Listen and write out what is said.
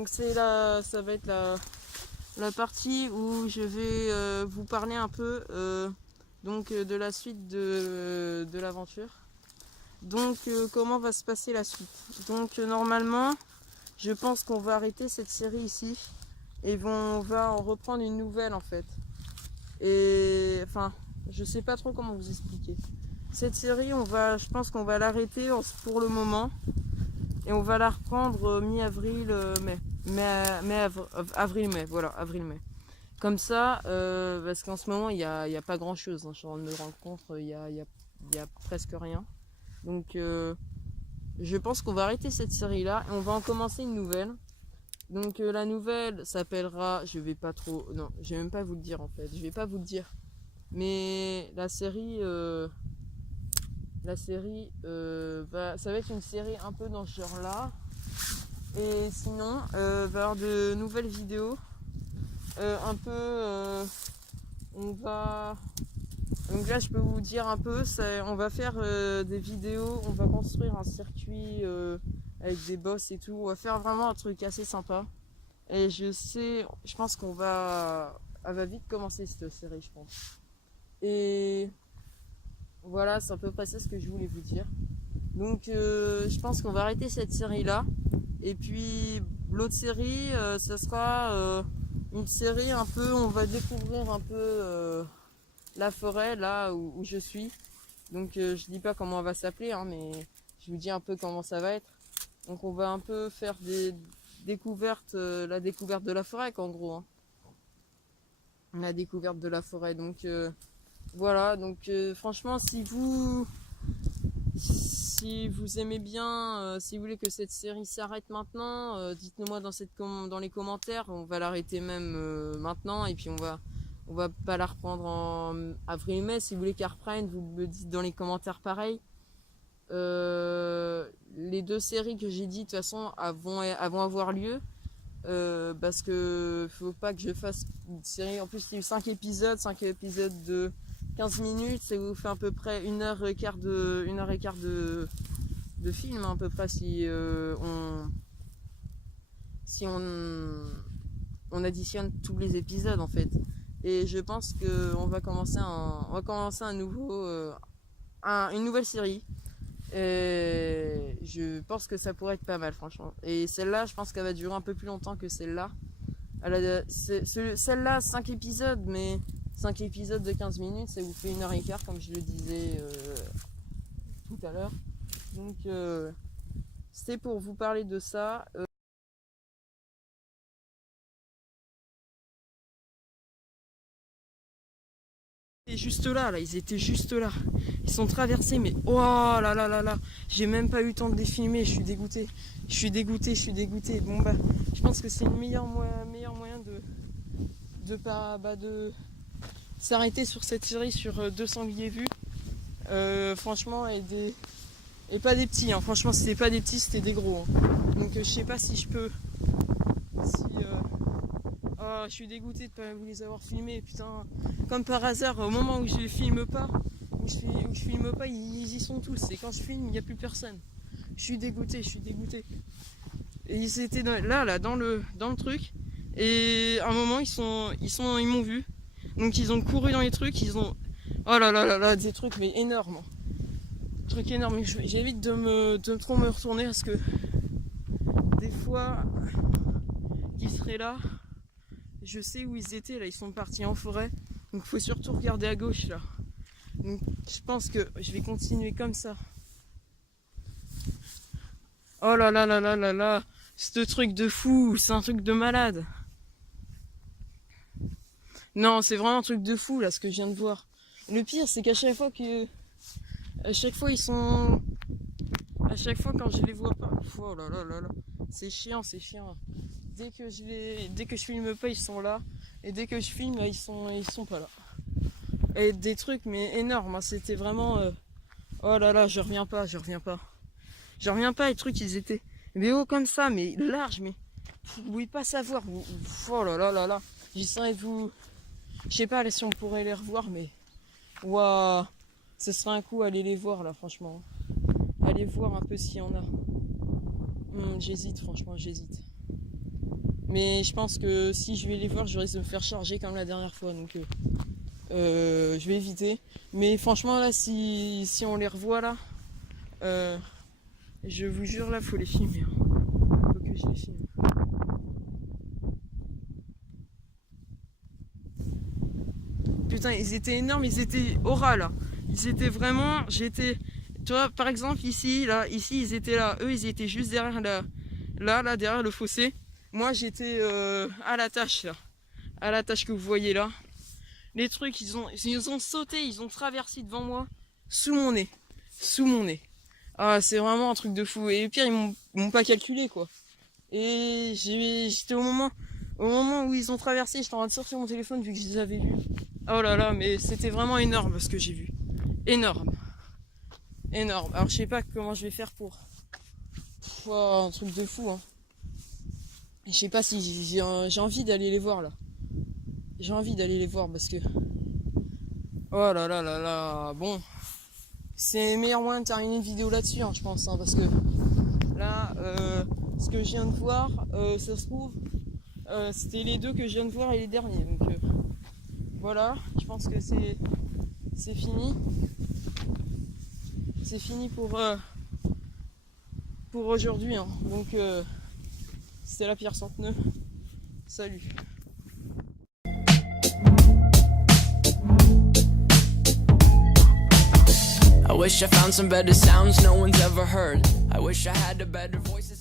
donc ça va être la partie où je vais vous parler un peu de la suite de l'aventure. Donc comment va se passer la suite? Donc normalement, je pense qu'on va arrêter cette série ici et on va en reprendre une nouvelle en fait. Et enfin, je sais pas trop comment vous expliquer. Cette série, je pense qu'on va l'arrêter pour le moment et on va la reprendre mi-avril, avril-mai, voilà, avril-mai. Comme ça, parce qu'en ce moment, il y a pas grand-chose. Hein, je suis en train de me rendre compte, il y a presque rien. Donc, je pense qu'on va arrêter cette série-là et on va en commencer une nouvelle. Donc, la nouvelle s'appellera, je vais pas trop, non, je vais même pas vous le dire en fait, je vais pas vous le dire. Mais la série, ça va être une série un peu dans ce genre-là. Et sinon, il va y avoir de nouvelles vidéos. Donc là, je peux vous dire un peu, on va faire des vidéos, on va construire un circuit avec des boss et tout. On va faire vraiment un truc assez sympa. Et je pense elle va vite commencer cette série, je pense. Et voilà, c'est à peu près ça ce que je voulais vous dire. Donc je pense qu'on va arrêter cette série-là. Et puis l'autre série, ça sera une série un peu, on va découvrir un peu la forêt là où je suis. Donc je dis pas comment elle va s'appeler, hein, mais je vous dis un peu comment ça va être. Donc on va un peu faire des découvertes, la découverte de la forêt en gros. Hein. La découverte de la forêt. Donc voilà, donc franchement si vous aimez bien, si vous voulez que cette série s'arrête maintenant, dites-le moi dans les commentaires. On va l'arrêter même maintenant et puis on va pas la reprendre en avril-mai. Si vous voulez qu'elle reprenne, vous me dites dans les commentaires pareil. Les deux séries que j'ai dit de toute façon vont avoir lieu. Parce que faut pas que je fasse une série. En plus, il y a eu 5 épisodes de 15 minutes. Ça vous fait à peu près 1h15 de film, à peu près, si on additionne tous les épisodes en fait. Et je pense qu'on va commencer une nouvelle série. Et je pense que ça pourrait être pas mal franchement. Et celle-là, je pense qu'elle va durer un peu plus longtemps que celle-là. Celle-là, 5 épisodes, mais 5 épisodes de 15 minutes, ça vous fait 1h15 comme je le disais tout à l'heure. Donc c'était pour vous parler de ça. Juste là, ils étaient juste là. Ils sont traversés, mais oh là là là là, j'ai même pas eu le temps de les filmer, je suis dégoûté. Je suis dégoûté. Bon bah, je pense que c'est le meilleur moyen de s'arrêter sur cette série sur 2 sangliers vus. Franchement, et pas des petits, hein. Franchement, c'était pas des petits, c'était des gros. Hein. Donc je sais pas si je peux. Oh, je suis dégoûté de pas vous les avoir filmés, putain. Comme par hasard, au moment où je les filme pas, ils y sont tous. Et quand je filme, il n'y a plus personne. Je suis dégoûté. Et ils étaient là, dans le truc. Et à un moment, ils m'ont vu. Donc ils ont couru dans les trucs, oh là là là là, des trucs mais énormes. Trucs énormes. J'évite de trop me retourner parce que des fois, ils seraient là. Je sais où ils étaient là, ils sont partis en forêt. Donc il faut surtout regarder à gauche là. Donc je pense que je vais continuer comme ça. Oh là là là là là là, ce truc de fou, c'est un truc de malade. Non, c'est vraiment un truc de fou là ce que je viens de voir. Le pire c'est qu'à chaque fois ils sont. À chaque fois quand je les vois pas. Oh là là là là. C'est chiant. Dès que je filme pas, ils sont là. Et dès que je filme, là, ils sont pas là. Et des trucs mais énormes. Hein. C'était vraiment. Oh là là, je reviens pas. Les trucs, ils étaient. Mais haut comme ça, mais large, mais. Vous pouvez pas savoir. Oh là là là là. J'essaierai de vous. Je sais pas si on pourrait les revoir, mais. Waouh. Ce serait un coup aller les voir là, franchement. Allez voir un peu s'il y en a. J'hésite, franchement, j'hésite. Mais je pense que si je vais les voir, je risque de me faire charger comme la dernière fois. Donc je vais éviter. Mais franchement, là, si on les revoit là, je vous jure, là, faut les filmer. Faut que je les filme. Putain, ils étaient énormes, ils étaient aura là. Ils étaient vraiment. Tu vois, par exemple, ici, ils étaient là. Eux, ils étaient juste derrière là, derrière le fossé. Moi, j'étais à la tâche là. À la tâche que vous voyez là. Les trucs, ils ont sauté, ils ont traversé devant moi, sous mon nez. Sous mon nez. Ah, c'est vraiment un truc de fou. Et pire, ils m'ont pas calculé, quoi. Et j'étais au moment où ils ont traversé, j'étais en train de sortir mon téléphone vu que je les avais vus. Oh là là, mais c'était vraiment énorme ce que j'ai vu. Énorme. Énorme. Alors, je sais pas comment je vais faire pour... Oh, un truc de fou, hein. Je sais pas si j'ai envie d'aller les voir, là. J'ai envie d'aller les voir parce que... Oh là là là là. Bon. C'est le meilleur moyen de terminer une vidéo là-dessus, hein, je pense. Hein, parce que là, ce que je viens de voir, ça se trouve, c'était les deux que je viens de voir et les derniers. Donc voilà, je pense que c'est fini. C'est fini pour aujourd'hui. Hein. Donc c'était la Pierre Centeneux. Salut. I wish I found some better sounds no one's ever heard. I wish I had a better voice.